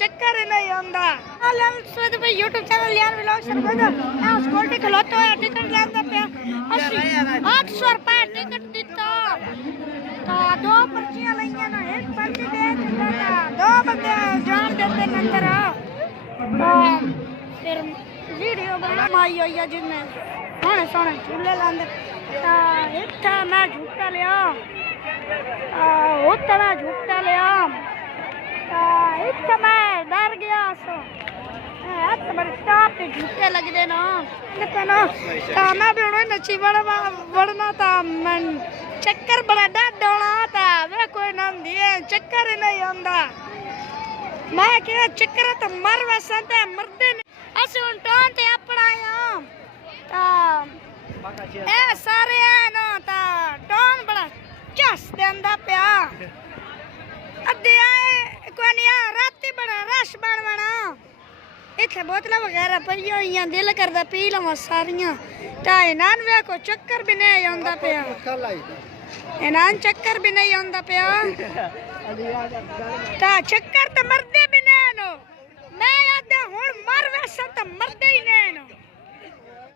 चक्कर नहीं आंदा अलग पे YouTube चैनल यार व्लॉग शुरू कर दो ना स्कूटी खलोतो है टिकट लांदा पे 800 रुपए टिकट दिता तो दो पर्चियां लईयां ना एक पर्ची दे दिता दो बंदे जान देते अंदर तो फिर वीडियो बना माई होई है जिन्ने सोने सोने झूले लांदे इतना मैं झूठा लिया उतना झूठा लिया इतना मैं डर गया सो बड़े टाप पे झूठे लग देना मैं भी उन्होंने नची बढ़ना था मैं चक्कर बड़ा डर डोना था वे कोई नाम दिए चक्कर ही नहीं आंदा मैं क्या चक्कर तो मर वैसा मरते नहीं असं उन ते अपना ए सारे है ना ता टोन बड़ा चस देंदा पिया अद्धे आए कोई राती बड़ा रश बनवाना इत्थे बोतल वगैरह पई होई दिल करदा पी लवां सारियां ता इनान वे को चक्कर भी नहीं आंदा पिया इनान चक्कर भी नहीं आंदा पिया ता चक्कर तो मरदे भी नहीं नो मैं आदा हुण मर वैसा तो मरदे ही नहीं नो